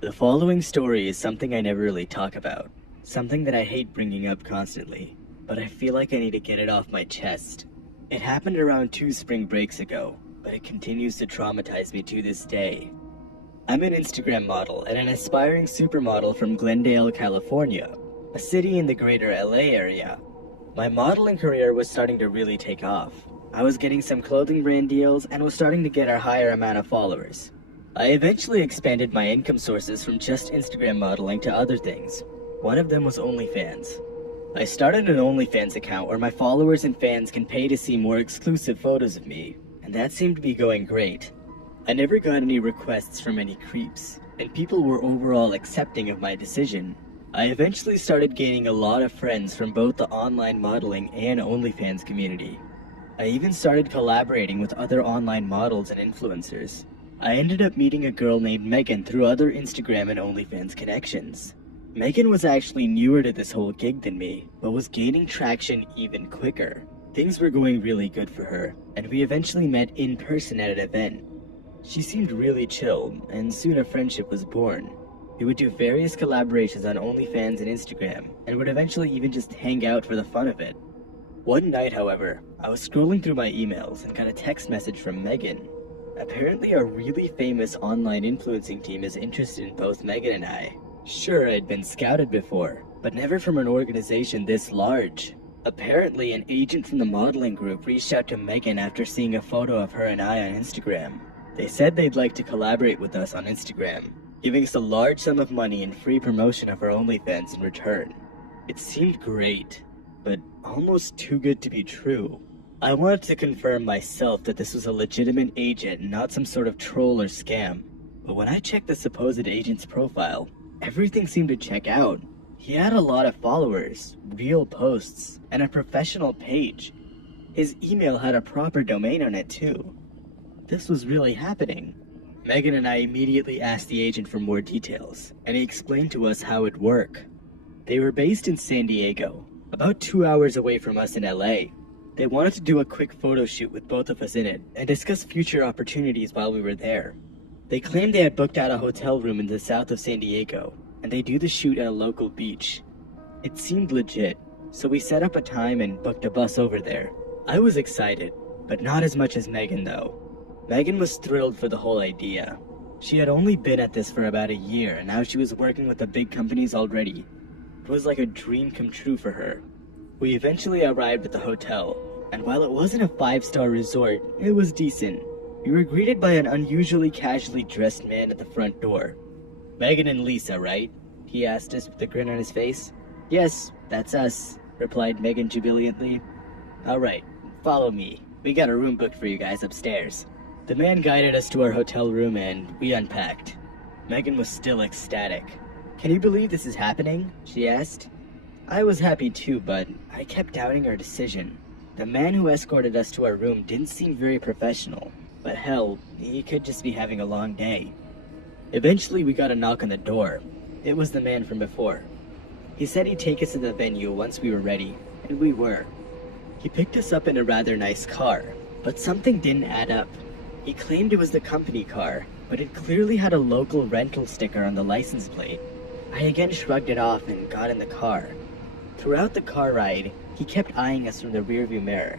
The following story is something I never really talk about, something that I hate bringing up constantly, but I feel like I need to get it off my chest. It happened around 2 spring breaks ago, but it continues to traumatize me to this day. I'm an Instagram model and an aspiring supermodel from Glendale, California, a city in the greater LA area. My modeling career was starting to really take off. I was getting some clothing brand deals and was starting to get a higher amount of followers. I eventually expanded my income sources from just Instagram modeling to other things. One of them was OnlyFans. I started an OnlyFans account where my followers and fans can pay to see more exclusive photos of me, and that seemed to be going great. I never got any requests from any creeps, and people were overall accepting of my decision. I eventually started gaining a lot of friends from both the online modeling and OnlyFans community. I even started collaborating with other online models and influencers. I ended up meeting a girl named Megan through other Instagram and OnlyFans connections. Megan was actually newer to this whole gig than me, but was gaining traction even quicker. Things were going really good for her, and we eventually met in person at an event. She seemed really chill, and soon a friendship was born. We would do various collaborations on OnlyFans and Instagram, and would eventually even just hang out for the fun of it. One night, however, I was scrolling through my emails and got a text message from Megan. Apparently a really famous online influencing team is interested in both Megan and I. Sure, I'd been scouted before, but never from an organization this large. Apparently an agent from the modeling group reached out to Megan after seeing a photo of her and I on Instagram. They said they'd like to collaborate with us on Instagram, giving us a large sum of money and free promotion of our OnlyFans in return. It seemed great, but almost too good to be true. I wanted to confirm myself that this was a legitimate agent and not some sort of troll or scam. But when I checked the supposed agent's profile, everything seemed to check out. He had a lot of followers, real posts, and a professional page. His email had a proper domain on it too. This was really happening. Megan and I immediately asked the agent for more details, and he explained to us how it'd work. They were based in San Diego, about 2 hours away from us in LA. They wanted to do a quick photo shoot with both of us in it and discuss future opportunities while we were there. They claimed they had booked out a hotel room in the south of San Diego, and they do the shoot at a local beach. It seemed legit, so we set up a time and booked a bus over there. I was excited, but not as much as Megan though. Megan was thrilled for the whole idea. She had only been at this for about a year, and now she was working with the big companies already. It was like a dream come true for her. We eventually arrived at the hotel, and while it wasn't a 5-star resort, it was decent. We were greeted by an unusually casually dressed man at the front door. "Megan and Lisa, right?" he asked us with a grin on his face. "Yes, that's us," replied Megan jubilantly. "Alright, follow me. We got a room booked for you guys upstairs." The man guided us to our hotel room and we unpacked. Megan was still ecstatic. "Can you believe this is happening?" she asked. I was happy too, but I kept doubting her decision. The man who escorted us to our room didn't seem very professional, but hell, he could just be having a long day. Eventually we got a knock on the door. It was the man from before. He said he'd take us to the venue once we were ready, and we were. He picked us up in a rather nice car, but something didn't add up. He claimed it was the company car, but it clearly had a local rental sticker on the license plate. I again shrugged it off and got in the car. Throughout the car ride, he kept eyeing us from the rearview mirror.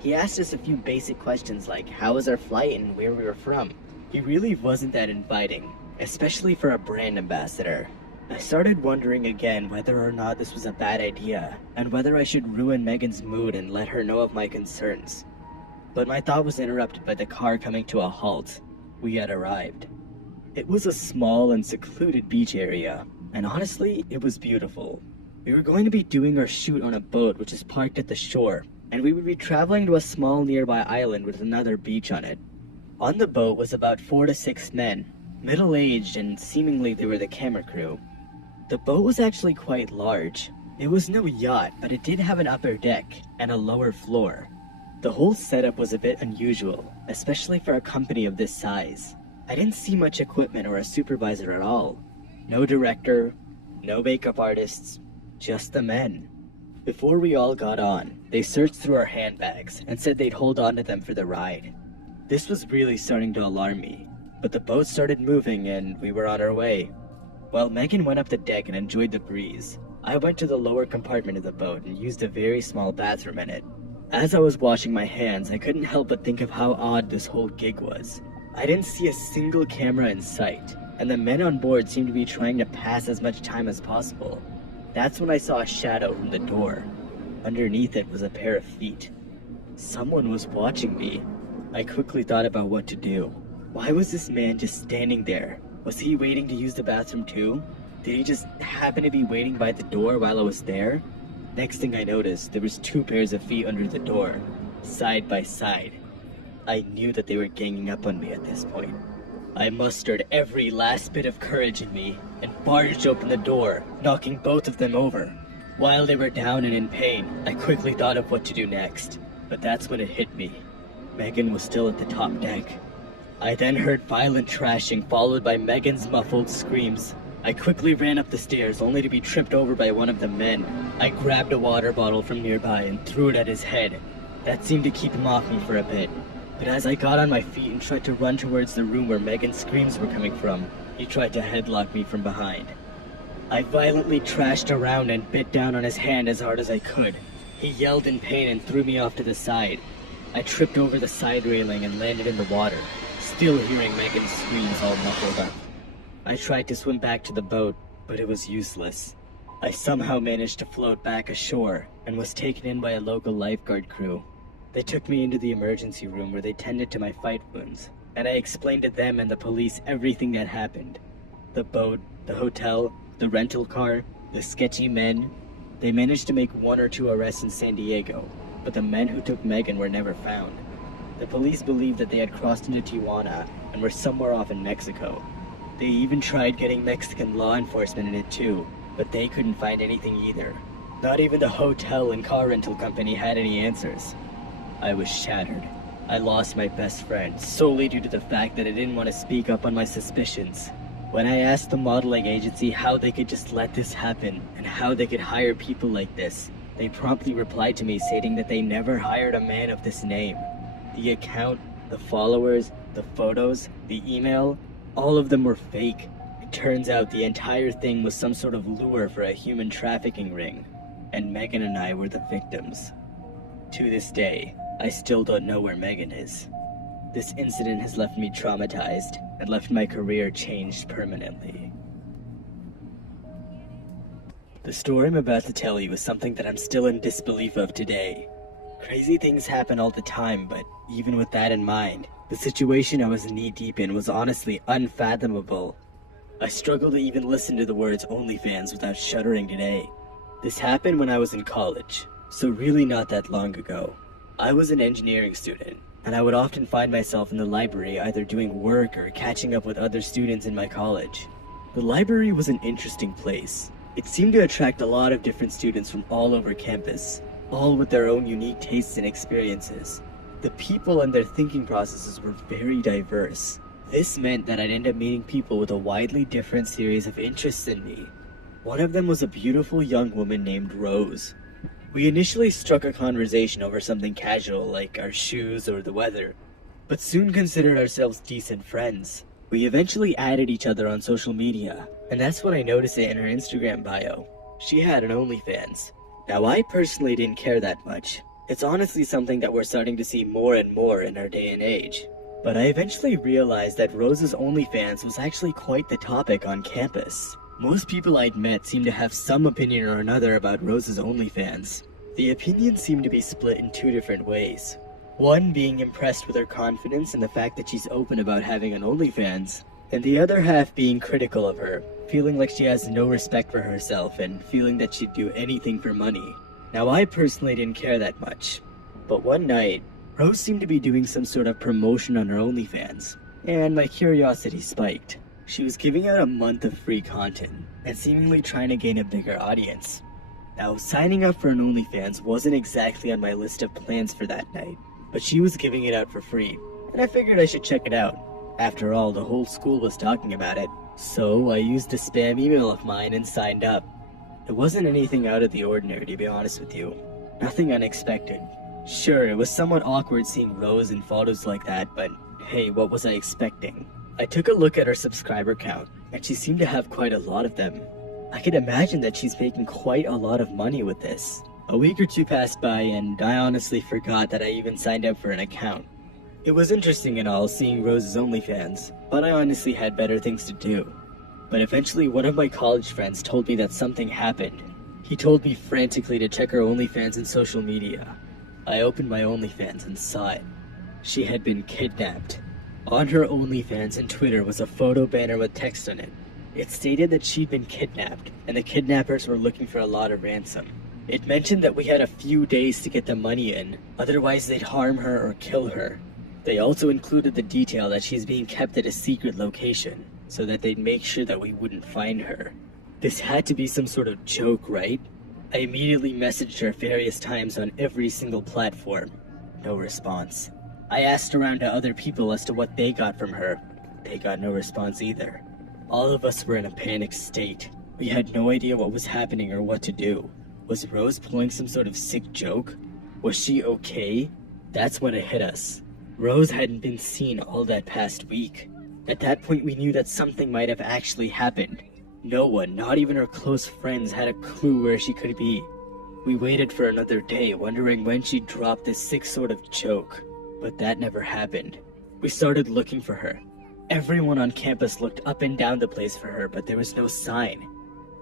He asked us a few basic questions like how was our flight and where we were from. He really wasn't that inviting, especially for a brand ambassador. I started wondering again whether or not this was a bad idea, and whether I should ruin Megan's mood and let her know of my concerns. But my thought was interrupted by the car coming to a halt. We had arrived. It was a small and secluded beach area, and honestly, it was beautiful. We were going to be doing our shoot on a boat which is parked at the shore, and we would be traveling to a small nearby island with another beach on it. On the boat was about 4 to 6 men, middle-aged, and seemingly they were the camera crew. The boat was actually quite large. It was no yacht, but it did have an upper deck and a lower floor. The whole setup was a bit unusual, especially for a company of this size. I didn't see much equipment or a supervisor at all. No director, no makeup artists, just the men. Before we all got on, they searched through our handbags and said they'd hold on to them for the ride. This was really starting to alarm me, but the boat started moving and we were on our way. While Megan went up the deck and enjoyed the breeze, I went to the lower compartment of the boat and used a very small bathroom in it. As I was washing my hands, I couldn't help but think of how odd this whole gig was. I didn't see a single camera in sight, and the men on board seemed to be trying to pass as much time as possible. That's when I saw a shadow from the door. Underneath it was a pair of feet. Someone was watching me. I quickly thought about what to do. Why was this man just standing there? Was he waiting to use the bathroom too? Did he just happen to be waiting by the door while I was there? Next thing I noticed, there was 2 pairs of feet under the door, side by side. I knew that they were ganging up on me at this point. I mustered every last bit of courage in me and barged open the door, knocking both of them over. While they were down and in pain, I quickly thought of what to do next, but that's when it hit me. Megan was still at the top deck. I then heard violent trashing followed by Megan's muffled screams. I quickly ran up the stairs only to be tripped over by one of the men. I grabbed a water bottle from nearby and threw it at his head. That seemed to keep him off me for a bit. But as I got on my feet and tried to run towards the room where Megan's screams were coming from, he tried to headlock me from behind. I violently trashed around and bit down on his hand as hard as I could. He yelled in pain and threw me off to the side. I tripped over the side railing and landed in the water, still hearing Megan's screams all muffled up. I tried to swim back to the boat, but it was useless. I somehow managed to float back ashore and was taken in by a local lifeguard crew. They took me into the emergency room where they tended to my fight wounds, and I explained to them and the police everything that happened. The boat, the hotel, the rental car, the sketchy men. They managed to make 1 or 2 arrests in San Diego, but the men who took Megan were never found. The police believed that they had crossed into Tijuana and were somewhere off in Mexico. They even tried getting Mexican law enforcement in it too, but they couldn't find anything either. Not even the hotel and car rental company had any answers. I was shattered. I lost my best friend solely due to the fact that I didn't want to speak up on my suspicions. When I asked the modeling agency how they could just let this happen and how they could hire people like this, they promptly replied to me stating that they never hired a man of this name. The account, the followers, the photos, the email, all of them were fake. It turns out the entire thing was some sort of lure for a human trafficking ring, and Megan and I were the victims. To this day, I still don't know where Megan is. This incident has left me traumatized and left my career changed permanently. The story I'm about to tell you is something that I'm still in disbelief of today. Crazy things happen all the time, but even with that in mind, the situation I was knee-deep in was honestly unfathomable. I struggle to even listen to the words OnlyFans without shuddering today. This happened when I was in college, so really not that long ago. I was an engineering student, and I would often find myself in the library either doing work or catching up with other students in my college. The library was an interesting place. It seemed to attract a lot of different students from all over campus, all with their own unique tastes and experiences. The people and their thinking processes were very diverse. This meant that I'd end up meeting people with a widely different series of interests than me. One of them was a beautiful young woman named Rose. We initially struck a conversation over something casual like our shoes or the weather, but soon considered ourselves decent friends. We eventually added each other on social media, and that's when I noticed it in her Instagram bio. She had an OnlyFans. Now I personally didn't care that much. It's honestly something that we're starting to see more and more in our day and age. But I eventually realized that Rose's OnlyFans was actually quite the topic on campus. Most people I'd met seemed to have some opinion or another about Rose's OnlyFans. The opinions seemed to be split in 2 different ways. One being impressed with her confidence and the fact that she's open about having an OnlyFans, and the other half being critical of her, feeling like she has no respect for herself and feeling that she'd do anything for money. Now I personally didn't care that much, but one night, Rose seemed to be doing some sort of promotion on her OnlyFans, and my curiosity spiked. She was giving out a month of free content, and seemingly trying to gain a bigger audience. Now, signing up for an OnlyFans wasn't exactly on my list of plans for that night, but she was giving it out for free, and I figured I should check it out. After all, the whole school was talking about it, so I used a spam email of mine and signed up. It wasn't anything out of the ordinary, to be honest with you. Nothing unexpected. Sure, it was somewhat awkward seeing Rose in photos like that, but hey, what was I expecting? I took a look at her subscriber count, and she seemed to have quite a lot of them. I could imagine that she's making quite a lot of money with this. A week or two passed by, and I honestly forgot that I even signed up for an account. It was interesting and all seeing Rose's OnlyFans, but I honestly had better things to do. But eventually one of my college friends told me that something happened. He told me frantically to check her OnlyFans and social media. I opened my OnlyFans and saw it. She had been kidnapped. On her OnlyFans and Twitter was a photo banner with text on it. It stated that she'd been kidnapped, and the kidnappers were looking for a lot of ransom. It mentioned that we had a few days to get the money in, otherwise they'd harm her or kill her. They also included the detail that she's being kept at a secret location, so that they'd make sure that we wouldn't find her. This had to be some sort of joke, right? I immediately messaged her various times on every single platform. No response. I asked around to other people as to what they got from her. They got no response either. All of us were in a panicked state. We had no idea what was happening or what to do. Was Rose pulling some sort of sick joke? Was she okay? That's when it hit us. Rose hadn't been seen all that past week. At that point we knew that something might have actually happened. No one, not even her close friends, had a clue where she could be. We waited for another day, wondering when she'd drop this sick sort of joke. But that never happened. We started looking for her. Everyone on campus looked up and down the place for her, but there was no sign.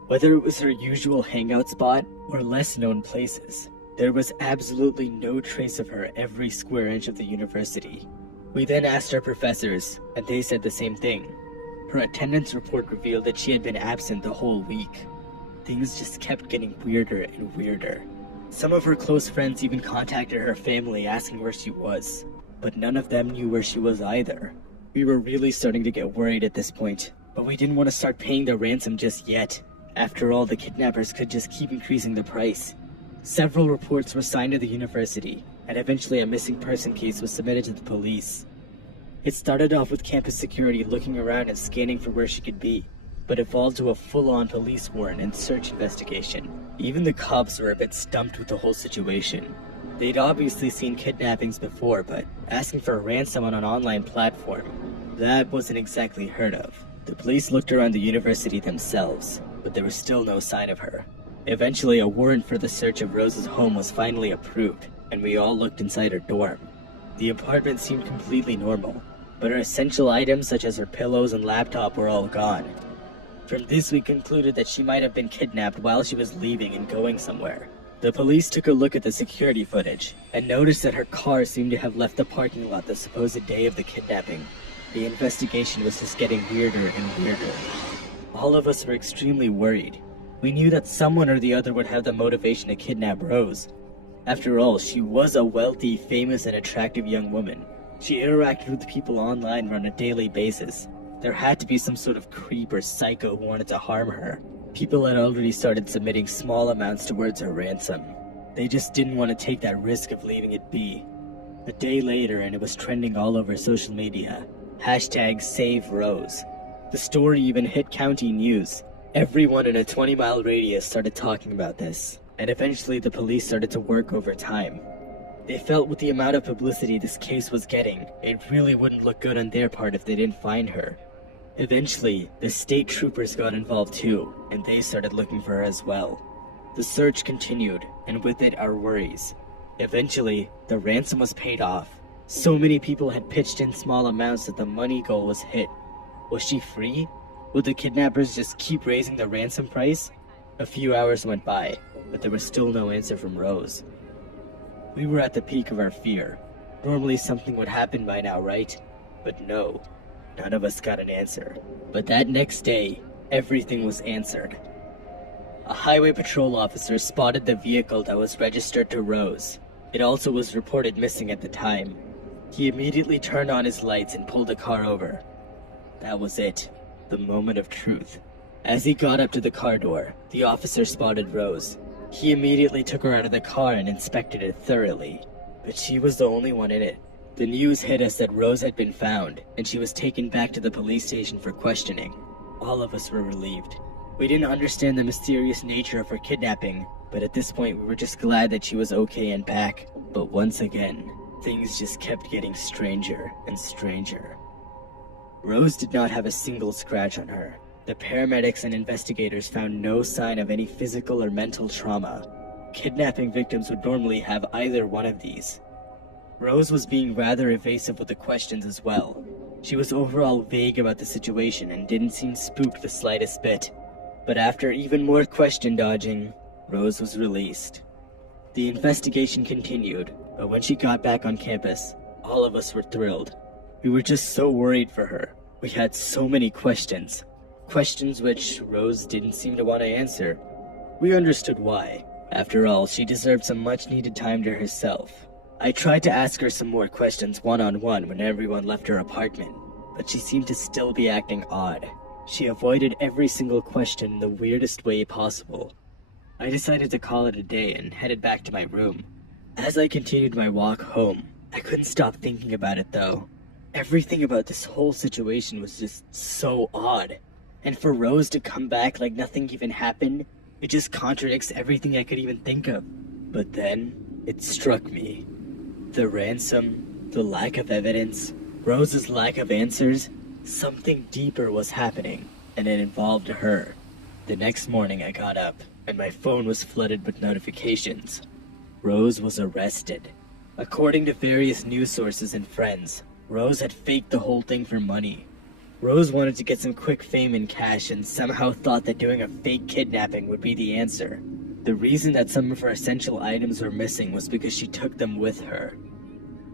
Whether it was her usual hangout spot or less known places, there was absolutely no trace of her every square inch of the university. We then asked our professors, and they said the same thing. Her attendance report revealed that she had been absent the whole week. Things just kept getting weirder and weirder. Some of her close friends even contacted her family asking where she was, but none of them knew where she was either. We were really starting to get worried at this point, but we didn't want to start paying the ransom just yet. After all, the kidnappers could just keep increasing the price. Several reports were signed to the university, and eventually a missing person case was submitted to the police. It started off with campus security looking around and scanning for where she could be, but evolved to a full-on police warrant and search investigation. Even the cops were a bit stumped with the whole situation. They'd obviously seen kidnappings before, but asking for a ransom on an online platform, that wasn't exactly heard of. The police looked around the university themselves, but there was still no sign of her. Eventually, a warrant for the search of Rose's home was finally approved, and we all looked inside her dorm. The apartment seemed completely normal, but her essential items such as her pillows and laptop were all gone. From this, we concluded that she might have been kidnapped while she was leaving and going somewhere. The police took a look at the security footage and noticed that her car seemed to have left the parking lot the supposed day of the kidnapping. The investigation was just getting weirder and weirder. All of us were extremely worried. We knew that someone or the other would have the motivation to kidnap Rose. After all, she was a wealthy, famous, and attractive young woman. She interacted with people online on a daily basis. There had to be some sort of creep or psycho who wanted to harm her. People had already started submitting small amounts towards her ransom. They just didn't want to take that risk of leaving it be. A day later, and it was trending all over social media. #SaveRose. The story even hit county news. Everyone in a 20-mile radius started talking about this, and eventually the police started to work overtime. They felt with the amount of publicity this case was getting, it really wouldn't look good on their part if they didn't find her. Eventually, the state troopers got involved too, and they started looking for her as well. The search continued, and with it our worries. Eventually, the ransom was paid off. So many people had pitched in small amounts that the money goal was hit. Was she free? Would the kidnappers just keep raising the ransom price? A few hours went by, but there was still no answer from Rose. We were at the peak of our fear. Normally something would happen by now, right? But no, none of us got an answer. But that next day, everything was answered. A highway patrol officer spotted the vehicle that was registered to Rose. It also was reported missing at the time. He immediately turned on his lights and pulled the car over. That was it. The moment of truth. As he got up to the car door, the officer spotted Rose. He immediately took her out of the car and inspected it thoroughly. But she was the only one in it. The news hit us that Rose had been found, and she was taken back to the police station for questioning. All of us were relieved. We didn't understand the mysterious nature of her kidnapping, but at this point we were just glad that she was okay and back. But once again, things just kept getting stranger and stranger. Rose did not have a single scratch on her. The paramedics and investigators found no sign of any physical or mental trauma. Kidnapping victims would normally have either one of these. Rose was being rather evasive with the questions as well. She was overall vague about the situation and didn't seem spooked the slightest bit. But after even more question dodging, Rose was released. The investigation continued, but when she got back on campus, all of us were thrilled. We were just so worried for her. We had so many questions. Questions which Rose didn't seem to want to answer. We understood why. After all, she deserved some much-needed time to herself. I tried to ask her some more questions one-on-one when everyone left her apartment, but she seemed to still be acting odd. She avoided every single question in the weirdest way possible. I decided to call it a day and headed back to my room. As I continued my walk home, I couldn't stop thinking about it though. Everything about this whole situation was just so odd. And for Rose to come back like nothing even happened, it just contradicts everything I could even think of. But then, it struck me. The ransom, the lack of evidence, Rose's lack of answers, something deeper was happening, and it involved her. The next morning I got up, and my phone was flooded with notifications. Rose was arrested. According to various news sources and friends, Rose had faked the whole thing for money. Rose wanted to get some quick fame and cash and somehow thought that doing a fake kidnapping would be the answer. The reason that some of her essential items were missing was because she took them with her.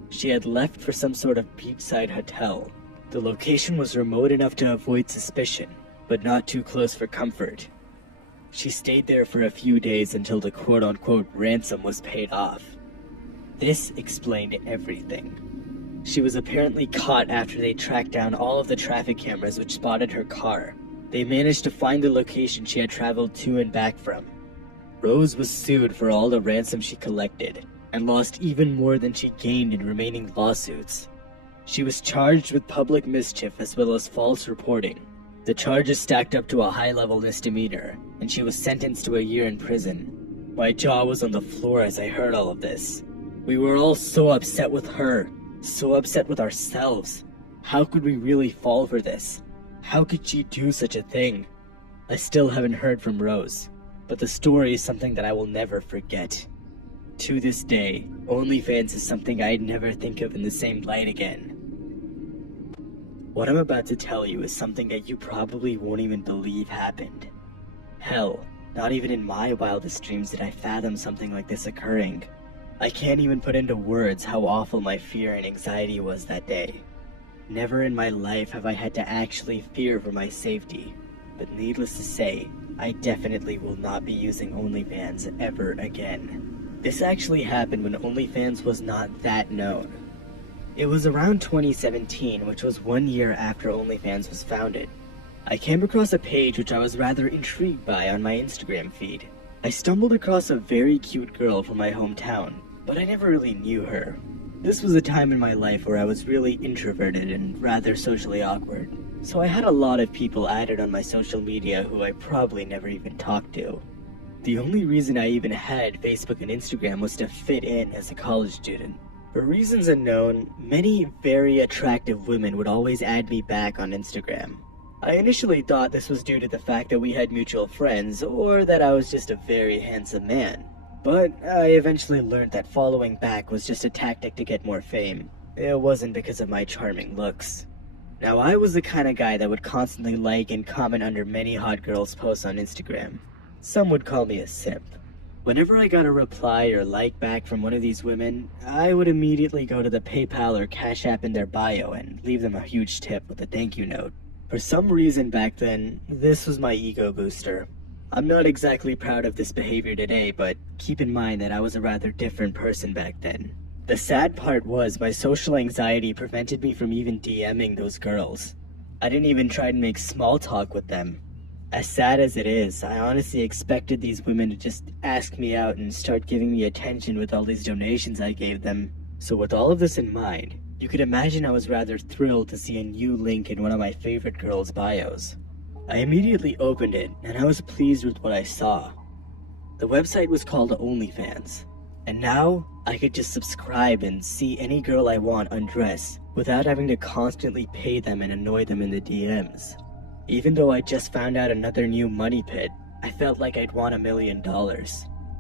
She had left for some sort of beachside hotel. The location was remote enough to avoid suspicion, but not too close for comfort. She stayed there for a few days until the quote-unquote ransom was paid off. This explained everything. She was apparently caught after they tracked down all of the traffic cameras which spotted her car. They managed to find the location she had traveled to and back from. Rose was sued for all the ransom she collected, and lost even more than she gained in remaining lawsuits. She was charged with public mischief as well as false reporting. The charges stacked up to a high-level misdemeanor, and she was sentenced to a year in prison. My jaw was on the floor as I heard all of this. We were all so upset with her. So upset with ourselves. How could we really fall for this? How could she do such a thing? I still haven't heard from Rose, but the story is something that I will never forget. To this day, OnlyFans is something I'd never think of in the same light again. What I'm about to tell you is something that you probably won't even believe happened. Hell, not even in my wildest dreams did I fathom something like this occurring. I can't even put into words how awful my fear and anxiety was that day. Never in my life have I had to actually fear for my safety, but needless to say, I definitely will not be using OnlyFans ever again. This actually happened when OnlyFans was not that known. It was around 2017, which was 1 year after OnlyFans was founded. I came across a page which I was rather intrigued by on my Instagram feed. I stumbled across a very cute girl from my hometown, but I never really knew her. This was a time in my life where I was really introverted and rather socially awkward, so I had a lot of people added on my social media who I probably never even talked to. The only reason I even had Facebook and Instagram was to fit in as a college student. For reasons unknown, many very attractive women would always add me back on Instagram. I initially thought this was due to the fact that we had mutual friends, or that I was just a very handsome man. But I eventually learned that following back was just a tactic to get more fame. It wasn't because of my charming looks. Now, I was the kind of guy that would constantly like and comment under many hot girls' posts on Instagram. Some would call me a simp. Whenever I got a reply or like back from one of these women, I would immediately go to the PayPal or Cash App in their bio and leave them a huge tip with a thank you note. For some reason back then, this was my ego booster. I'm not exactly proud of this behavior today, but keep in mind that I was a rather different person back then. The sad part was my social anxiety prevented me from even DMing those girls. I didn't even try to make small talk with them. As sad as it is, I honestly expected these women to just ask me out and start giving me attention with all these donations I gave them. So with all of this in mind, you could imagine I was rather thrilled to see a new link in one of my favorite girls' bios. I immediately opened it, and I was pleased with what I saw. The website was called OnlyFans, and now I could just subscribe and see any girl I want undress without having to constantly pay them and annoy them in the DMs. Even though I just found out another new money pit, I felt like I'd won $1 million.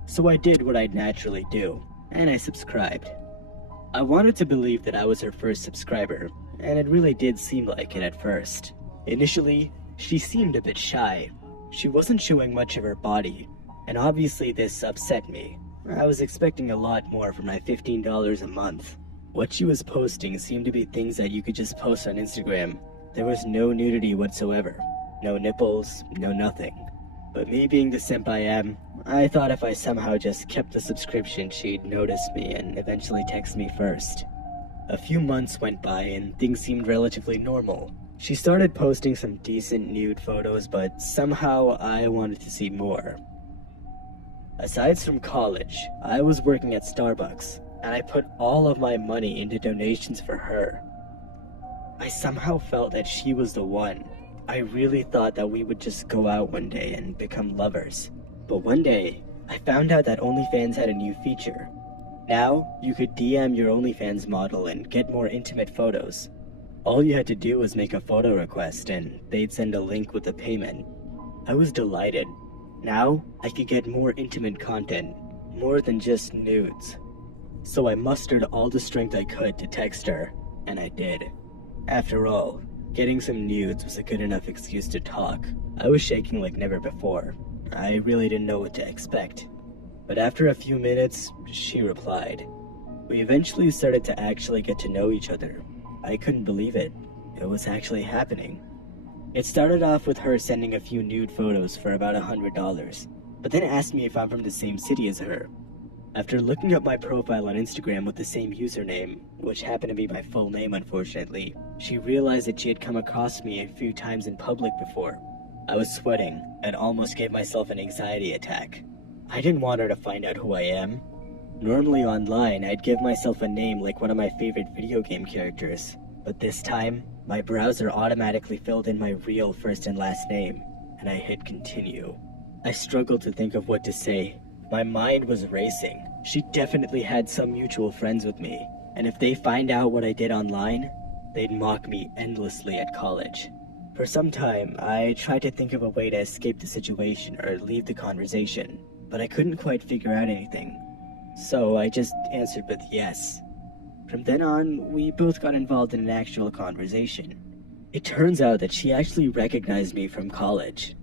So I did what I'd naturally do, and I subscribed. I wanted to believe that I was her first subscriber, and it really did seem like it at first. Initially, she seemed a bit shy. She wasn't showing much of her body, and obviously this upset me. I was expecting a lot more for my $15 a month. What she was posting seemed to be things that you could just post on Instagram. There was no nudity whatsoever. No nipples, no nothing. But me being the simp I am, I thought if I somehow just kept the subscription, she'd notice me and eventually text me first. A few months went by and things seemed relatively normal. She started posting some decent nude photos, but somehow I wanted to see more. Aside from college, I was working at Starbucks, and I put all of my money into donations for her. I somehow felt that she was the one. I really thought that we would just go out one day and become lovers. But one day, I found out that OnlyFans had a new feature. Now, you could DM your OnlyFans model and get more intimate photos. All you had to do was make a photo request and they'd send a link with the payment. I was delighted. Now, I could get more intimate content, more than just nudes. So I mustered all the strength I could to text her, and I did. After all, getting some nudes was a good enough excuse to talk. I was shaking like never before. I really didn't know what to expect. But after a few minutes, she replied. We eventually started to actually get to know each other. I couldn't believe it. It was actually happening. It started off with her sending a few nude photos for about $100, but then asked me if I'm from the same city as her. After looking up my profile on Instagram with the same username, which happened to be my full name unfortunately, she realized that she had come across me a few times in public before. I was sweating and almost gave myself an anxiety attack. I didn't want her to find out who I am. Normally online, I'd give myself a name like one of my favorite video game characters, but this time, my browser automatically filled in my real first and last name, and I hit continue. I struggled to think of what to say. My mind was racing. She definitely had some mutual friends with me, and if they find out what I did online, they'd mock me endlessly at college. For some time, I tried to think of a way to escape the situation or leave the conversation, but I couldn't quite figure out anything. So I just answered with yes. From then on, we both got involved in an actual conversation. It turns out that she actually recognized me from college.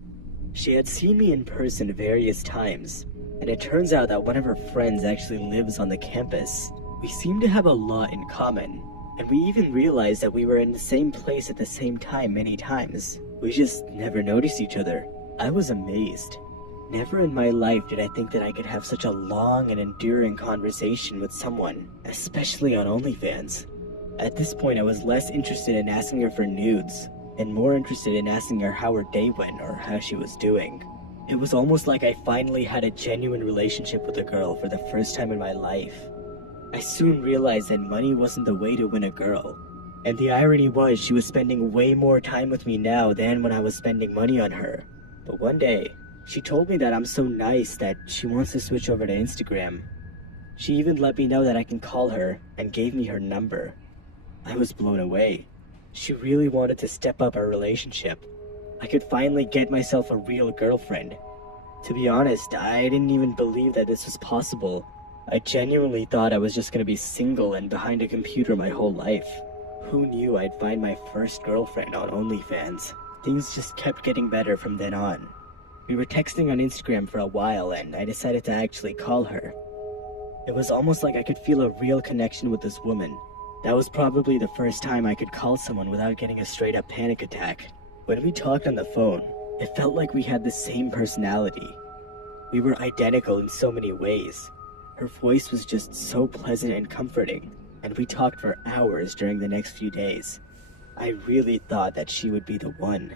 She had seen me in person various times, and it turns out that one of her friends actually lives on the campus. We seem to have a lot in common, and we even realized that we were in the same place at the same time many times. We just never noticed each other. I was amazed. Never in my life did I think that I could have such a long and enduring conversation with someone, especially on OnlyFans. At this point, I was less interested in asking her for nudes, and more interested in asking her how her day went or how she was doing. It was almost like I finally had a genuine relationship with a girl for the first time in my life. I soon realized that money wasn't the way to win a girl, and the irony was she was spending way more time with me now than when I was spending money on her. But one day, she told me that I'm so nice that she wants to switch over to Instagram. She even let me know that I can call her and gave me her number. I was blown away. She really wanted to step up our relationship. I could finally get myself a real girlfriend. To be honest, I didn't even believe that this was possible. I genuinely thought I was just gonna be single and behind a computer my whole life. Who knew I'd find my first girlfriend on OnlyFans? Things just kept getting better from then on. We were texting on Instagram for a while and I decided to actually call her. It was almost like I could feel a real connection with this woman. That was probably the first time I could call someone without getting a straight up panic attack. When we talked on the phone, it felt like we had the same personality. We were identical in so many ways. Her voice was just so pleasant and comforting, and we talked for hours during the next few days. I really thought that she would be the one.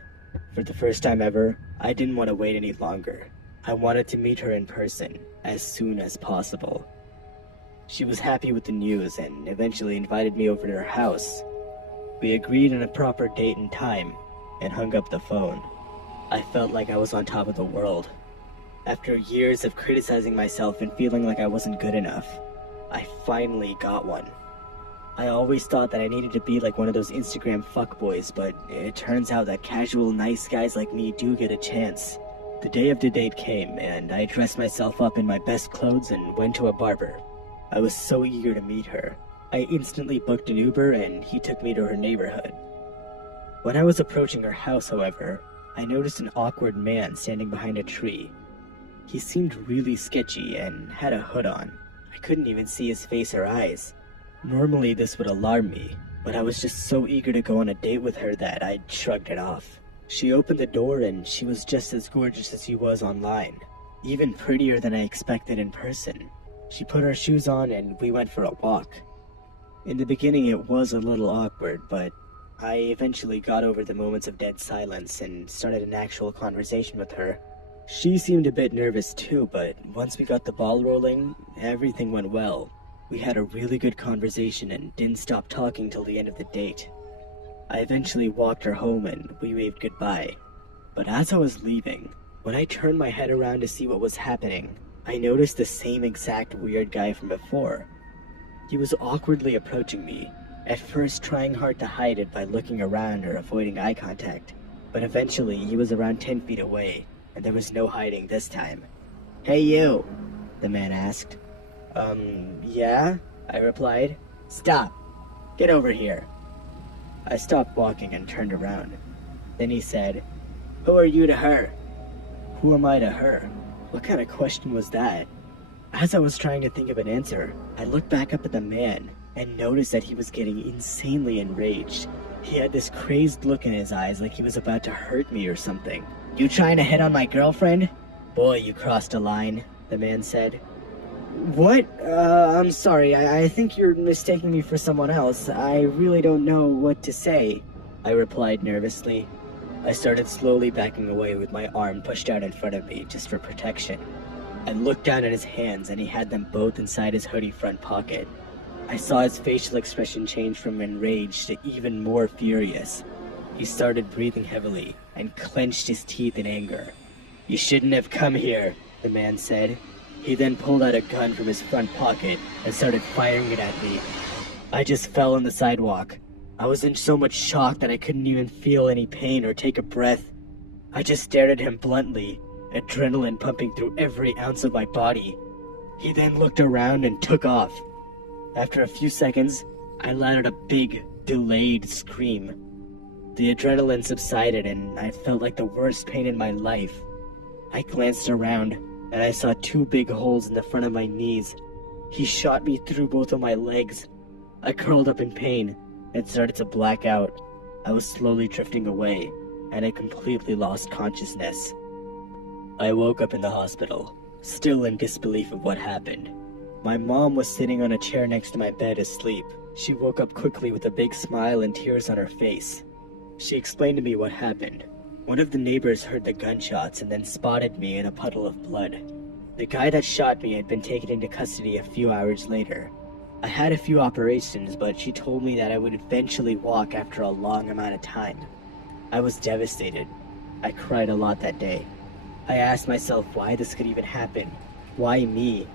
For the first time ever, I didn't want to wait any longer. I wanted to meet her in person, as soon as possible. She was happy with the news and eventually invited me over to her house. We agreed on a proper date and time, and hung up the phone. I felt like I was on top of the world. After years of criticizing myself and feeling like I wasn't good enough, I finally got one. I always thought that I needed to be like one of those Instagram fuckboys, but it turns out that casual nice guys like me do get a chance. The day of the date came, and I dressed myself up in my best clothes and went to a barber. I was so eager to meet her. I instantly booked an Uber, and he took me to her neighborhood. When I was approaching her house, however, I noticed an awkward man standing behind a tree. He seemed really sketchy and had a hood on. I couldn't even see his face or eyes. Normally this would alarm me, but I was just so eager to go on a date with her that I shrugged it off. She opened the door and she was just as gorgeous as she was online, even prettier than I expected in person. She put her shoes on and we went for a walk. In the beginning it was a little awkward, but I eventually got over the moments of dead silence and started an actual conversation with her. She seemed a bit nervous too, but once we got the ball rolling, everything went well. We had a really good conversation and didn't stop talking till the end of the date. I eventually walked her home and we waved goodbye. But as I was leaving, when I turned my head around to see what was happening, I noticed the same exact weird guy from before. He was awkwardly approaching me, at first trying hard to hide it by looking around or avoiding eye contact. But eventually he was around 10 feet away, and there was no hiding this time. "Hey you," the man asked. Yeah?" I replied. "Stop. Get over here." I stopped walking and turned around. Then he said, "Who are you to her?" Who am I to her? What kind of question was that? As I was trying to think of an answer, I looked back up at the man and noticed that he was getting insanely enraged. He had this crazed look in his eyes like he was about to hurt me or something. "You trying to hit on my girlfriend?" "Boy, you crossed a line," the man said. "What? I'm sorry, I think you're mistaking me for someone else. I really don't know what to say," I replied nervously. I started slowly backing away with my arm pushed out in front of me just for protection. I looked down at his hands and he had them both inside his hoodie front pocket. I saw his facial expression change from enraged to even more furious. He started breathing heavily and clenched his teeth in anger. "You shouldn't have come here," the man said. He then pulled out a gun from his front pocket and started firing it at me. I just fell on the sidewalk. I was in so much shock that I couldn't even feel any pain or take a breath. I just stared at him bluntly, adrenaline pumping through every ounce of my body. He then looked around and took off. After a few seconds, I let out a big, delayed scream. The adrenaline subsided and I felt like the worst pain in my life. I glanced around and I saw 2 big holes in the front of my knees. He shot me through both of my legs. I curled up in pain and started to black out. I was slowly drifting away, and I completely lost consciousness. I woke up in the hospital, still in disbelief of what happened. My mom was sitting on a chair next to my bed asleep. She woke up quickly with a big smile and tears on her face. She explained to me what happened. One of the neighbors heard the gunshots and then spotted me in a puddle of blood. The guy that shot me had been taken into custody a few hours later. I had a few operations, but she told me that I would eventually walk after a long amount of time. I was devastated. I cried a lot that day. I asked myself why this could even happen. Why me?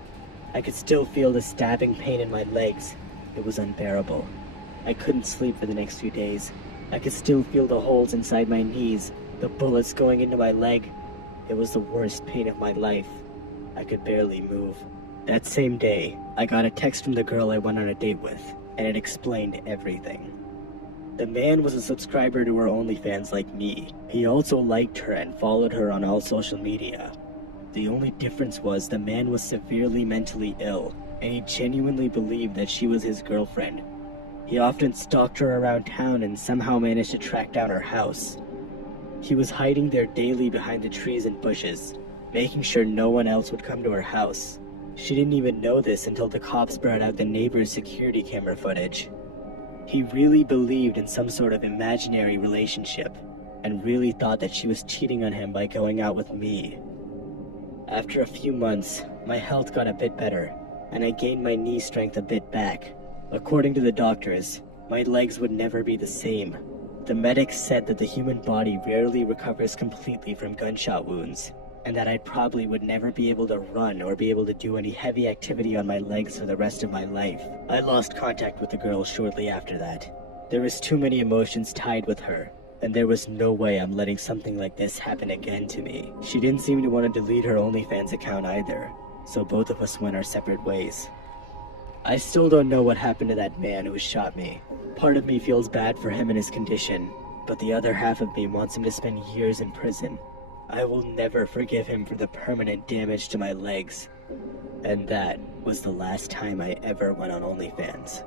I could still feel the stabbing pain in my legs. It was unbearable. I couldn't sleep for the next few days. I could still feel the holes inside my knees, the bullets going into my leg. It was the worst pain of my life. I could barely move. That same day, I got a text from the girl I went on a date with, and it explained everything. The man was a subscriber to her OnlyFans like me. He also liked her and followed her on all social media. The only difference was the man was severely mentally ill, and he genuinely believed that she was his girlfriend. He often stalked her around town and somehow managed to track down her house. He was hiding there daily behind the trees and bushes, making sure no one else would come to her house. She didn't even know this until the cops brought out the neighbor's security camera footage. He really believed in some sort of imaginary relationship, and really thought that she was cheating on him by going out with me. After a few months, my health got a bit better, and I gained my knee strength a bit back. According to the doctors, my legs would never be the same. The medics said that the human body rarely recovers completely from gunshot wounds, and that I probably would never be able to run or be able to do any heavy activity on my legs for the rest of my life. I lost contact with the girl shortly after that. There was too many emotions tied with her, and there was no way I'm letting something like this happen again to me. She didn't seem to want to delete her OnlyFans account either, so both of us went our separate ways. I still don't know what happened to that man who shot me. Part of me feels bad for him and his condition, but the other half of me wants him to spend years in prison. I will never forgive him for the permanent damage to my legs. And that was the last time I ever went on OnlyFans.